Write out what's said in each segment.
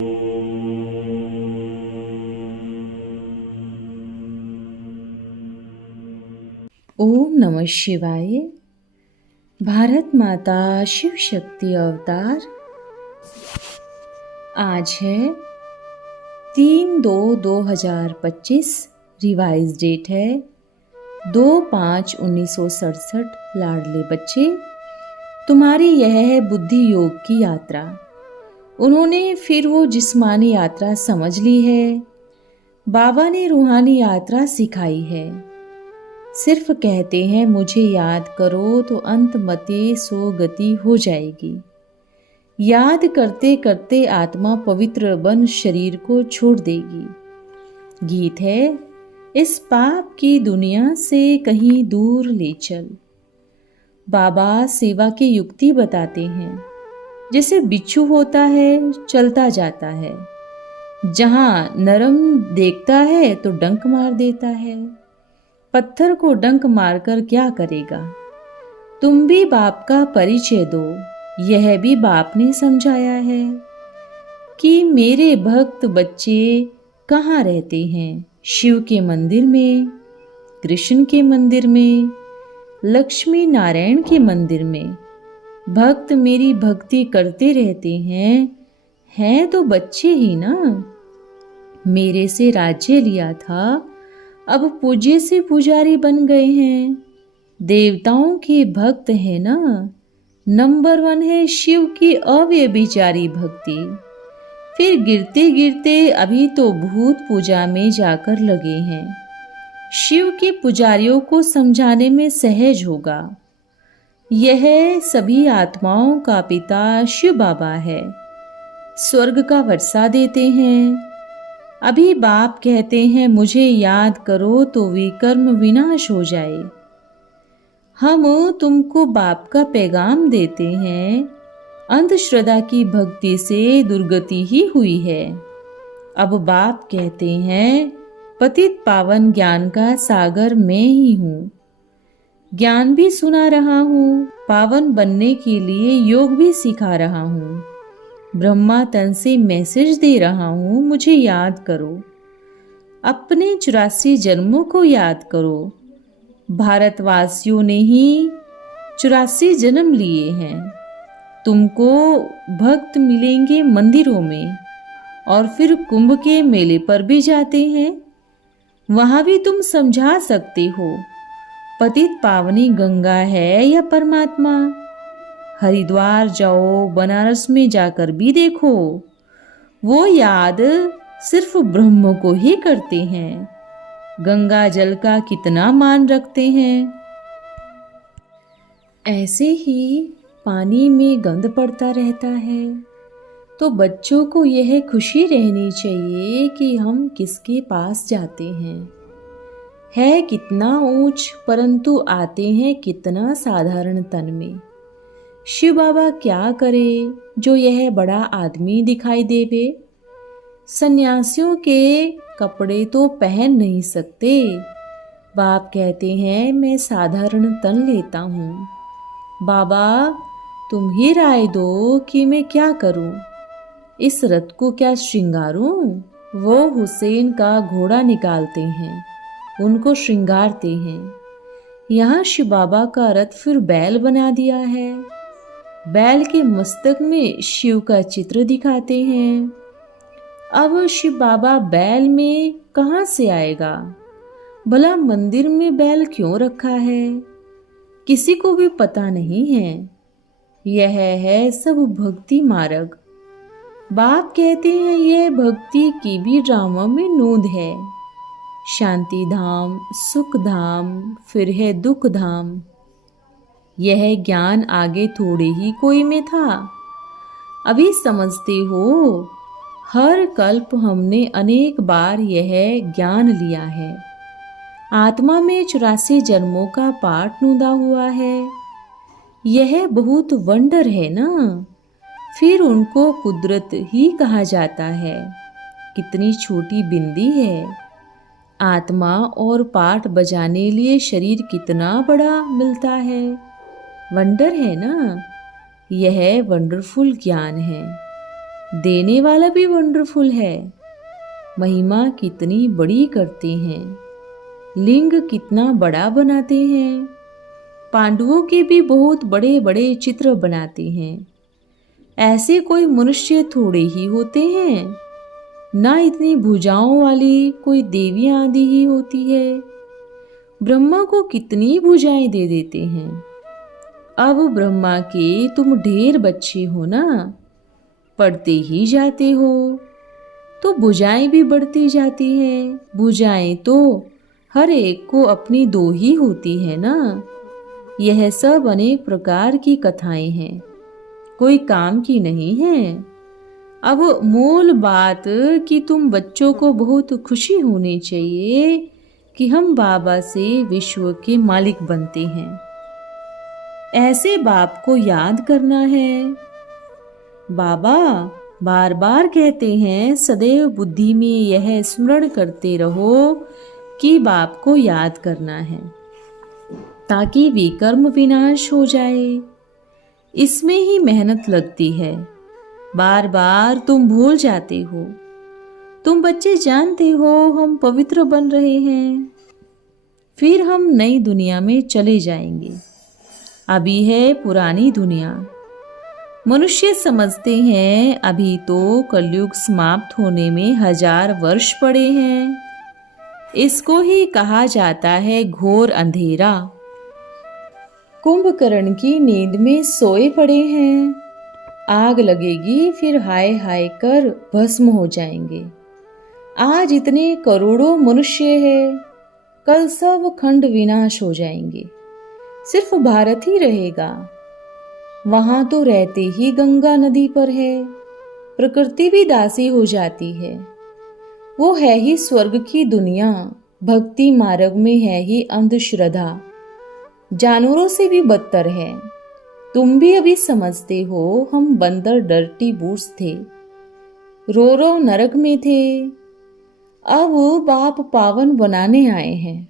ओम नमः शिवाय। भारत माता शिव शक्ति अवतार। आज है 3/2/2025। रिवाइज डेट है 2/5/1967। लाडले बच्चे, तुम्हारी यह है बुद्धि योग की यात्रा। उन्होंने फिर वो जिस्मानी यात्रा समझ ली है। बाबा ने रूहानी यात्रा सिखाई है। सिर्फ कहते हैं मुझे याद करो तो अंत मते सो गति हो जाएगी। याद करते करते आत्मा पवित्र बन शरीर को छोड़ देगी। गीत है, इस पाप की दुनिया से कहीं दूर ले चल। बाबा सेवा की युक्ति बताते हैं। जैसे बिच्छू होता है, चलता जाता है, जहां नरम देखता है तो डंक मार देता है। पत्थर को डंक मारकर क्या करेगा। तुम भी बाप का परिचय दो। यह भी बाप ने समझाया है कि मेरे भक्त बच्चे कहाँ रहते हैं। शिव के मंदिर में, कृष्ण के मंदिर में, लक्ष्मी नारायण के मंदिर में। भक्त मेरी भक्ति करते रहते हैं तो बच्चे ही ना। मेरे से राज्य लिया था, अब पूज्य से पुजारी बन गए हैं। देवताओं के भक्त है ना। नंबर 1 है शिव की अव्यभिचारी भक्ति। फिर गिरते गिरते अभी तो भूत पूजा में जाकर लगे हैं। शिव के पुजारियों को समझाने में सहज होगा। यह सभी आत्माओं का पिता शिव बाबा है। स्वर्ग का वर्षा देते हैं। अभी बाप कहते हैं मुझे याद करो तो विकर्म विनाश हो जाए। हम तुमको बाप का पैगाम देते हैं। अंधश्रद्धा की भक्ति से दुर्गति ही हुई है। अब बाप कहते हैं पतित पावन ज्ञान का सागर मैं ही हूँ। ज्ञान भी सुना रहा हूँ, पावन बनने के लिए योग भी सिखा रहा हूँ। ब्रह्मा तन से मैसेज दे रहा हूँ, मुझे याद करो। अपने 84 जन्मों को याद करो। भारतवासियों ने ही 84 जन्म लिए हैं। तुमको भक्त मिलेंगे मंदिरों में, और फिर कुंभ के मेले पर भी जाते हैं। वहां भी तुम समझा सकते हो पतित पावनी गंगा है या परमात्मा। हरिद्वार जाओ, बनारस में जाकर भी देखो, वो याद सिर्फ ब्रह्म को ही करते हैं। गंगा जल का कितना मान रखते हैं। ऐसे ही पानी में गंद पड़ता रहता है तो बच्चों को यह खुशी रहनी चाहिए कि हम किसके पास जाते हैं। है कितना ऊंच, परंतु आते हैं कितना साधारण तन में। शिव बाबा क्या करे जो यह बड़ा आदमी दिखाई देवे। सन्यासियों के कपड़े तो पहन नहीं सकते। बाप कहते हैं मैं साधारण तन लेता हूँ। बाबा तुम ही राय दो कि मैं क्या करूँ। इस रथ को क्या श्रृंगारूं। वो हुसैन का घोड़ा निकालते हैं, उनको श्रृंगारते हैं। यहाँ शिव बाबा का रथ फिर बैल बना दिया है। बैल के मस्तक में शिव का चित्र दिखाते हैं। अब शिव बाबा बैल में कहाँ से आएगा। भला मंदिर में बैल क्यों रखा है, किसी को भी पता नहीं है। यह है सब भक्ति मार्ग। बाप कहते हैं यह भक्ति की भी ड्रामा में नोंद है। शांति धाम, सुख धाम, फिर है दुख धाम। यह ज्ञान आगे थोड़े ही कोई में था। अभी समझते हो, हर कल्प हमने अनेक बार यह ज्ञान लिया है। आत्मा में 84 जन्मों का पाठ नूदा हुआ है। यह बहुत वंडर है ना। फिर उनको कुदरत ही कहा जाता है। कितनी छोटी बिंदी है। आत्मा और पाठ बजाने लिए शरीर कितना बड़ा मिलता है। वंडर है ना। यह वंडरफुल ज्ञान है। देने वाला भी वंडरफुल है। महिमा कितनी बड़ी करते हैं, लिंग कितना बड़ा बनाते हैं, पांडवों के भी बहुत बड़े बड़े चित्र बनाते हैं। ऐसे कोई मनुष्य थोड़े ही होते हैं, ना इतनी भुजाओं वाली कोई देवियां आदि ही होती है। ब्रह्मा को कितनी भुजाएं दे देते हैं। अब ब्रह्मा के तुम ढेर बच्चे हो ना, पढ़ते ही जाते हो तो भुजाएं भी बढ़ती जाती हैं। भुजाएं तो हर एक को अपनी दो ही होती है ना। यह सब अनेक प्रकार की कथाएं हैं, कोई काम की नहीं है। अब मूल बात कि तुम बच्चों को बहुत खुशी होनी चाहिए कि हम बाबा से विश्व के मालिक बनते हैं। ऐसे बाप को याद करना है। बाबा बार बार कहते हैं, सदैव बुद्धि में यह स्मरण करते रहो कि बाप को याद करना है, ताकि विकर्म विनाश हो जाए। इसमें ही मेहनत लगती है। बार बार तुम भूल जाते हो। तुम बच्चे जानते हो हम पवित्र बन रहे हैं, फिर हम नई दुनिया में चले जाएंगे। अभी है पुरानी दुनिया। मनुष्य समझते हैं अभी तो कलयुग समाप्त होने में 1000 वर्ष पड़े हैं। इसको ही कहा जाता है घोर अंधेरा। कुंभकर्ण की नींद में सोए पड़े हैं। आग लगेगी, फिर हाय हाय कर भस्म हो जाएंगे। आज इतने करोड़ों मनुष्य हैं, कल सब खंड विनाश हो जाएंगे। सिर्फ भारत ही रहेगा। वहां तो रहते ही गंगा नदी पर है। प्रकृति भी दासी हो जाती है। वो है ही स्वर्ग की दुनिया। भक्ति मार्ग में है ही अंधश्रद्धा। जानवरों से भी बदतर है। तुम भी अभी समझते हो हम बंदर डर्टी बूट्स थे, रो रो नरक में थे। अब बाप पावन बनाने आए हैं।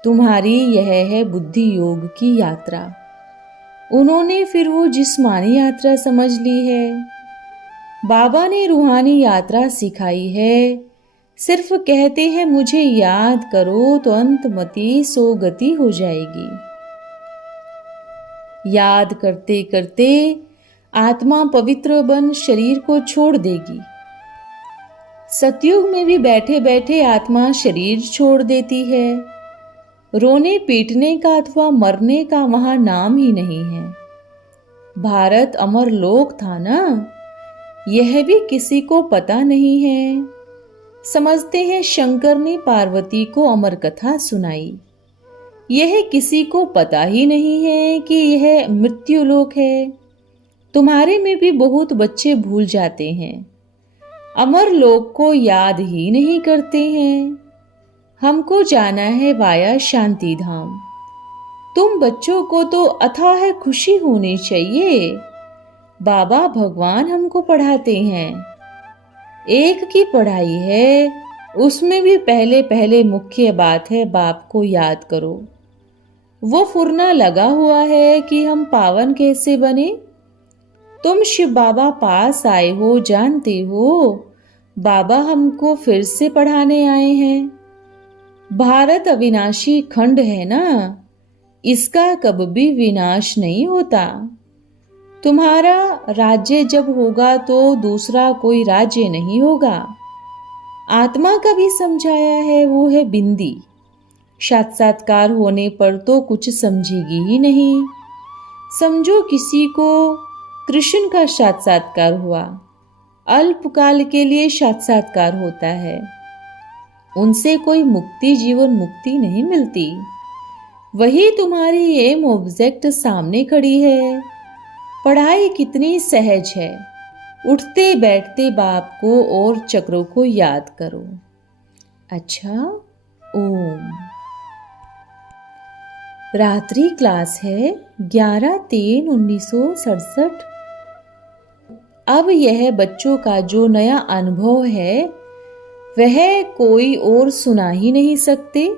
तुम्हारी यह है बुद्धि योग की यात्रा। उन्होंने फिर वो जिस्मानी यात्रा समझ ली है। बाबा ने रूहानी यात्रा सिखाई है। सिर्फ कहते हैं मुझे याद करो तो अंतमति सोगति हो जाएगी। याद करते करते आत्मा पवित्र बन शरीर को छोड़ देगी। सतयुग में भी बैठे बैठे आत्मा शरीर छोड़ देती है। रोने पीटने का अथवा मरने का वहां नाम ही नहीं है। भारत अमर लोक था ना, यह भी किसी को पता नहीं है। समझते हैं शंकर ने पार्वती को अमर कथा सुनाई। यह किसी को पता ही नहीं है कि यह मृत्यु लोक है। तुम्हारे में भी बहुत बच्चे भूल जाते हैं, अमर लोक को याद ही नहीं करते हैं। हमको जाना है वाया शांति धाम। तुम बच्चों को तो अथाह खुशी होनी चाहिए। बाबा भगवान हमको पढ़ाते हैं। एक की पढ़ाई है, उसमें भी पहले पहले मुख्य बात है बाप को याद करो। वो फुरना लगा हुआ है कि हम पावन कैसे बने। तुम शिव बाबा पास आए हो, जानते हो बाबा हमको फिर से पढ़ाने आए हैं। भारत अविनाशी खंड है ना, इसका कब भी विनाश नहीं होता। तुम्हारा राज्य जब होगा तो दूसरा कोई राज्य नहीं होगा। आत्मा का भी समझाया है, वो है बिंदी। साक्षात्कार होने पर तो कुछ समझेगी ही नहीं। समझो किसी को कृष्ण का साक्षात्कार हुआ, अल्पकाल के लिए साक्षात्कार होता है, उनसे कोई मुक्ति जीवन मुक्ति नहीं मिलती। वही तुम्हारी एम ऑब्जेक्ट सामने खड़ी है। पढ़ाई कितनी सहज है। उठते बैठते बाप को और चक्रों को याद करो। अच्छा, ओम। रात्रि क्लास है 11/3/1967। अब यह बच्चों का जो नया अनुभव है वह कोई और सुना ही नहीं सकते।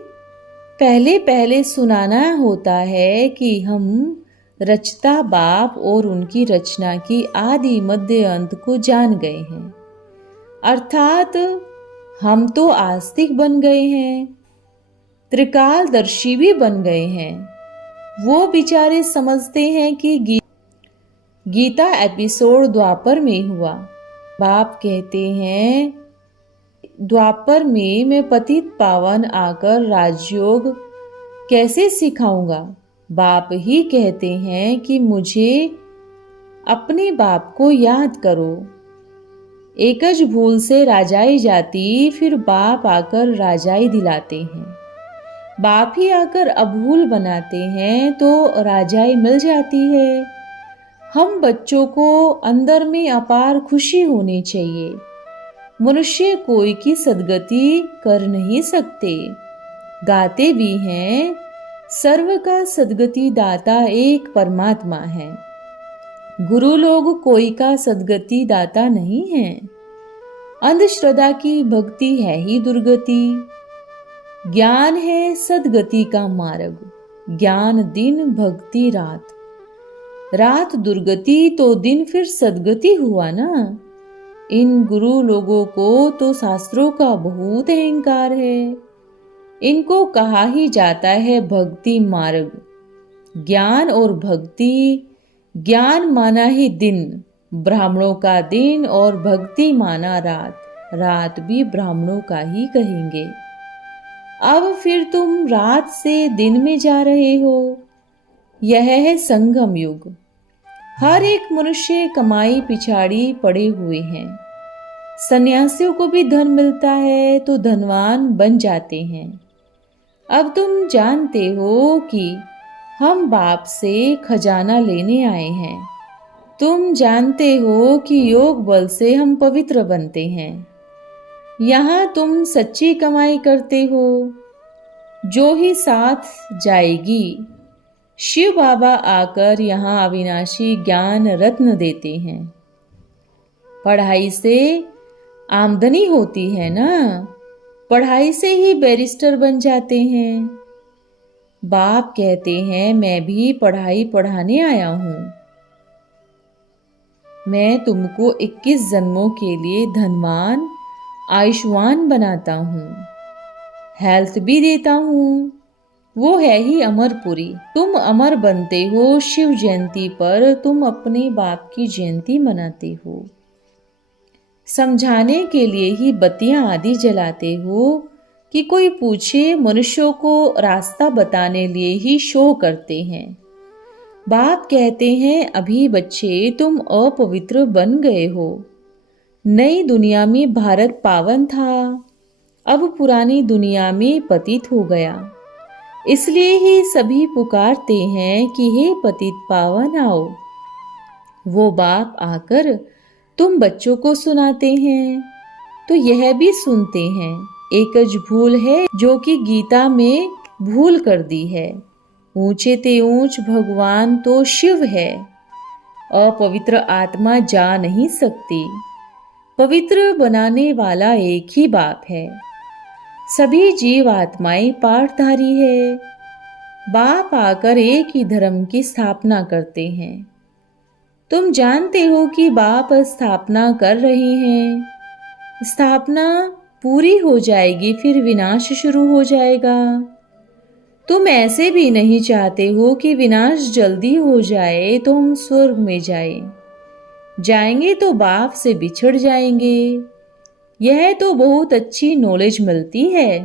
पहले पहले सुनाना होता है कि हम रचता बाप और उनकी रचना की आदि मध्य अंत को जान गए हैं। अर्थात हम तो आस्तिक बन गए हैं, त्रिकालदर्शी भी बन गए हैं। वो बेचारे समझते हैं कि गीता एपिसोड द्वापर में हुआ। बाप कहते हैं द्वापर में मैं पतित पावन आकर राजयोग कैसे सिखाऊंगा। बाप ही कहते हैं कि मुझे अपने बाप को याद करो। एकज भूल से राजाई जाती, फिर बाप आकर राजाई दिलाते हैं। बाप ही आकर अभूल बनाते हैं तो राजाई मिल जाती है। हम बच्चों को अंदर में अपार खुशी होनी चाहिए। मनुष्य कोई की सद्गति कर नहीं सकते। गाते भी हैं, सर्व का सद्गति दाता एक परमात्मा है। गुरु लोग कोई का सद्गति दाता नहीं है। अंधश्रद्धा की भक्ति है ही दुर्गति। ज्ञान है सद्गति का मार्ग, ज्ञान दिन भक्ति रात। रात दुर्गति तो दिन फिर सद्गति हुआ ना। इन गुरु लोगों को तो शास्त्रों का बहुत अहंकार है। इनको कहा ही जाता है भक्ति मार्ग। ज्ञान और भक्ति, ज्ञान माना ही दिन, ब्राह्मणों का दिन, और भक्ति माना रात, रात भी ब्राह्मणों का ही कहेंगे। अब फिर तुम रात से दिन में जा रहे हो। यह है संगम युग। हर एक मनुष्य कमाई पिछाड़ी पड़े हुए हैं। सन्यासियों को भी धन मिलता है तो धनवान बन जाते हैं। अब तुम जानते हो कि हम बाप से खजाना लेने आए हैं। तुम जानते हो कि योग बल से हम पवित्र बनते हैं। यहाँ तुम सच्ची कमाई करते हो जो ही साथ जाएगी। शिव बाबा आकर यहाँ अविनाशी ज्ञान रत्न देते हैं। पढ़ाई से आमदनी होती है ना, पढ़ाई से ही बैरिस्टर बन जाते हैं। बाप कहते हैं मैं भी पढ़ाई पढ़ाने आया हूँ। मैं तुमको 21 जन्मों के लिए धनवान आयुष्मान बनाता हूँ, हेल्थ भी देता हूँ। वो है ही अमरपुरी। तुम अमर बनते हो शिव जयंती पर, तुम अपने बाप की जयंती मनाते हो। समझाने के लिए ही बत्तियां आदि जलाते हो कि कोई पूछे। मनुष्यों को रास्ता बताने लिए ही शो करते हैं। बाप कहते हैं अभी बच्चे तुम अपवित्र बन गए हो। नई दुनिया में भारत पावन था, अब पुरानी दुनिया में पतित हो गया। इसलिए ही सभी पुकारते हैं कि हे पतित पावन आओ। वो बाप आकर तुम बच्चों को सुनाते हैं तो यह भी सुनते हैं। एकज भूल है जो कि गीता में भूल कर दी है। ऊंचे ते ऊंच भगवान तो शिव है। अपवित्र आत्मा जा नहीं सकती। पवित्र बनाने वाला एक ही बाप है। सभी जीव आत्माएं पाठधारी है। बाप आकर एक ही धर्म की स्थापना करते हैं। तुम जानते हो कि बाप स्थापना कर रहे हैं। स्थापना पूरी हो जाएगी, फिर विनाश शुरू हो जाएगा। तुम ऐसे भी नहीं चाहते हो कि विनाश जल्दी हो जाए तो हम स्वर्ग में जाएंगे तो बाप से बिछड़ जाएंगे। यह तो बहुत अच्छी नॉलेज मिलती है।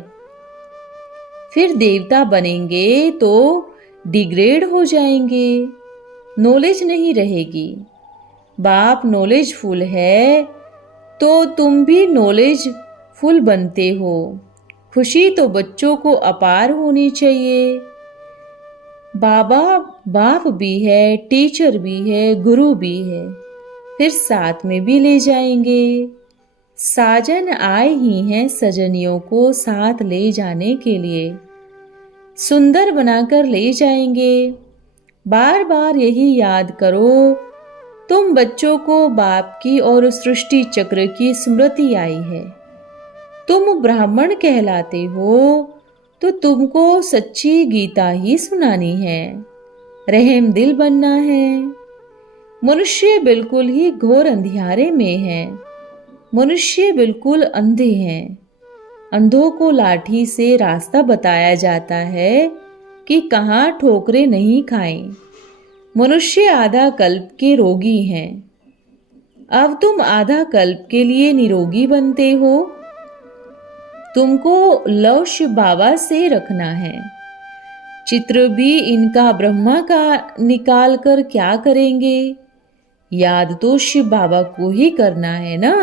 फिर देवता बनेंगे तो डिग्रेड हो जाएंगे, नॉलेज नहीं रहेगी। बाप नॉलेजफुल है तो तुम भी नॉलेजफुल बनते हो। खुशी तो बच्चों को अपार होनी चाहिए। बाबा बाप भी है, टीचर भी है, गुरु भी है, फिर साथ में भी ले जाएंगे। साजन आए ही हैं सजनियों को साथ ले जाने के लिए। सुंदर बनाकर ले जाएंगे। बार बार यही याद करो। तुम बच्चों को बाप की और सृष्टि चक्र की स्मृति आई है। तुम ब्राह्मण कहलाते हो तो तुमको सच्ची गीता ही सुनानी है। रहम दिल बनना है। मनुष्य बिल्कुल ही घोर अंधियारे में है। मनुष्य बिल्कुल अंधे हैं। अंधों को लाठी से रास्ता बताया जाता है कि कहाँ ठोकरें नहीं खाएं। मनुष्य आधा कल्प के रोगी हैं। अब तुम आधा कल्प के लिए निरोगी बनते हो। तुमको लव शिव बाबा से रखना है। चित्र भी इनका ब्रह्मा का निकाल कर क्या करेंगे? याद तो शिव बाबा को ही करना है ना।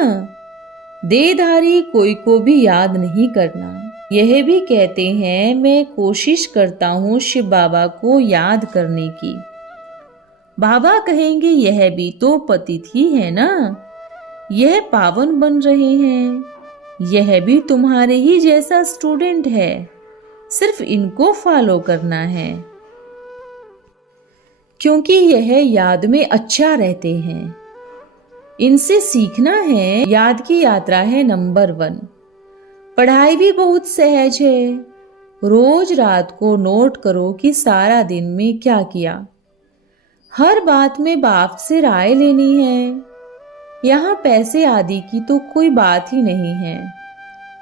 देहधारी कोई को भी याद नहीं करना। यह भी कहते हैं मैं कोशिश करता हूँ शिव बाबा को याद करने की। बाबा कहेंगे यह भी तो पतित ही है ना। यह पावन बन रहे हैं। यह भी तुम्हारे ही जैसा स्टूडेंट है। सिर्फ इनको फॉलो करना है, क्योंकि यह याद में अच्छा रहते हैं। इनसे सीखना है। याद की यात्रा है नंबर 1। पढ़ाई भी बहुत सहज है। रोज रात को नोट करो कि सारा दिन में क्या किया। हर बात में बाप से राय लेनी है। यहाँ पैसे आदि की तो कोई बात ही नहीं है।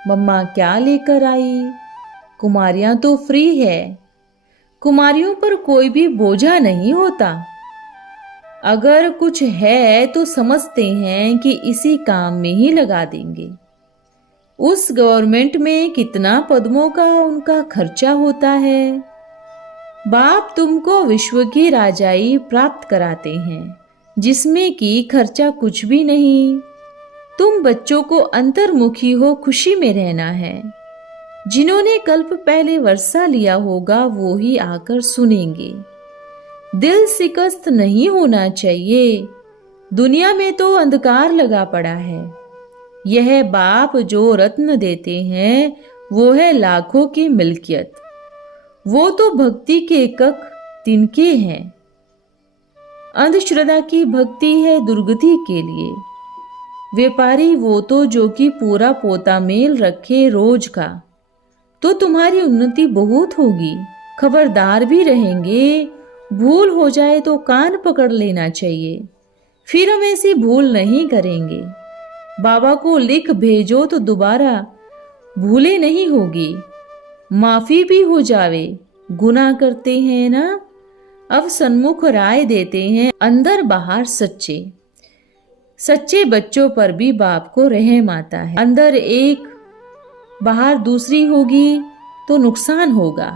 मम्मा क्या लेकर आई? कुमारियां तो फ्री है। कुमारियों पर कोई भी बोझा नहीं होता। अगर कुछ है तो समझते हैं कि इसी काम में ही लगा देंगे। उस गवर्नमेंट में कितना पदमों का उनका खर्चा होता है। बाप तुमको विश्व की राजाई प्राप्त कराते हैं, जिसमें कि खर्चा कुछ भी नहीं। तुम बच्चों को अंतर्मुखी हो खुशी में रहना है। जिन्होंने कल्प पहले वर्षा लिया होगा वो ही आकर सुनेंगे। दिल शिकस्त नहीं होना चाहिए। दुनिया में तो अंधकार लगा पड़ा है। यह बाप जो रत्न देते हैं वो है लाखों की मिल्कियत। वो तो भक्ति के कक तिनके हैं। अंधश्रद्धा की भक्ति है दुर्गति के लिए। व्यापारी वो तो जो कि पूरा पोता मेल रखे रोज का। तो तुम्हारी उन्नति बहुत होगी। खबरदार भी रहेंगे। भूल हो जाए तो कान पकड़ लेना चाहिए। फिर हम ऐसी भूल नहीं करेंगे। बाबा को लिख भेजो तो दोबारा भूले नहीं होगी। माफी भी हो जावे। गुनाह करते हैं ना। अब सन्मुख राय देते हैं अंदर बाहर सच्चे। सच्चे बच्चों पर भी बाप को रहम आता है। अंदर एक बाहर दूसरी होगी तो नुकसान होगा।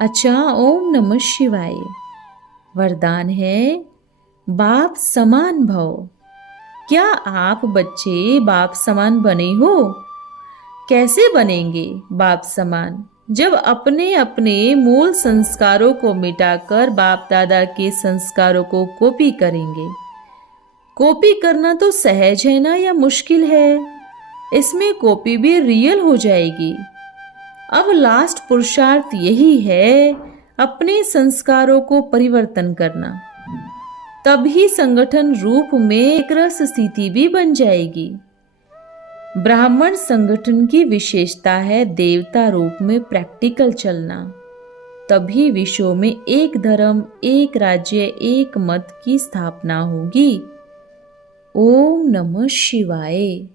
अच्छा, ओम नमः शिवाय। वरदान है बाप समान भव। क्या आप बच्चे बाप समान बने हो? कैसे बनेंगे बाप समान? जब अपने अपने मूल संस्कारों को मिटाकर बाप दादा के संस्कारों को कॉपी करेंगे। कॉपी करना तो सहज है ना या मुश्किल है? इसमें कॉपी भी रियल हो जाएगी। अब लास्ट पुरुषार्थ यही है, अपने संस्कारों को परिवर्तन करना। तभी संगठन रूप में एक रस स्थिति भी बन जाएगी। ब्राह्मण संगठन की विशेषता है देवता रूप में प्रैक्टिकल चलना। तभी विश्व में एक धर्म, एक राज्य, एक मत की स्थापना होगी। ओम नमः शिवाय।